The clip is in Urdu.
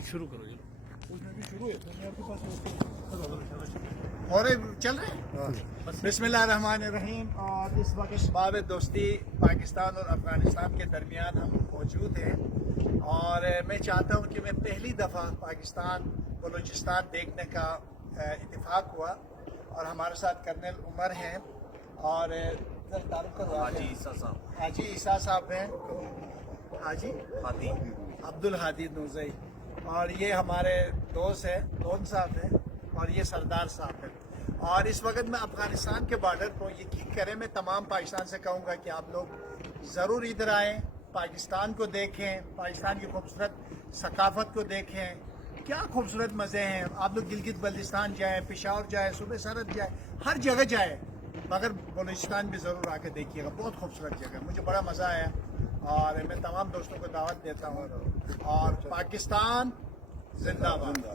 شروع کرو جی اس میں بھی شروع ہے تو میں آپ کے پاس اور چل رہے ہیں بسم اللہ الرحمن الرحیم. اور اس وقت باب دوستی پاکستان اور افغانستان کے درمیان ہم موجود ہیں اور میں چاہتا ہوں کہ میں پہلی دفعہ پاکستان بلوچستان دیکھنے کا اتفاق ہوا اور ہمارے ساتھ کرنل عمر ہیں اور تعارف کروا حاجی عیسیٰ صاحب حاجی عیسیٰ صاحب ہیں, حاجی ہادی عبدالحادی نوزئی, اور یہ ہمارے دوست ہیں دون صاحب ہیں اور یہ سردار صاحب ہیں. اور اس وقت میں افغانستان کے بارڈر کو یقین کریں میں تمام پاکستان سے کہوں گا کہ آپ لوگ ضرور ادھر آئیں, پاکستان کو دیکھیں, پاکستان کی خوبصورت ثقافت کو دیکھیں. کیا خوبصورت مزے ہیں. آپ لوگ گلگت بلتستان جائیں, پشاور جائیں, صوبہ سرحد جائیں, ہر جگہ جائیں, مگر بلوچستان بھی ضرور آ کے دیکھیے گا. بہت خوبصورت جگہ ہے, مجھے بڑا مزہ آیا اور میں تمام دوستوں کو دعوت دیتا ہوں. اور پاکستان زندہ باد.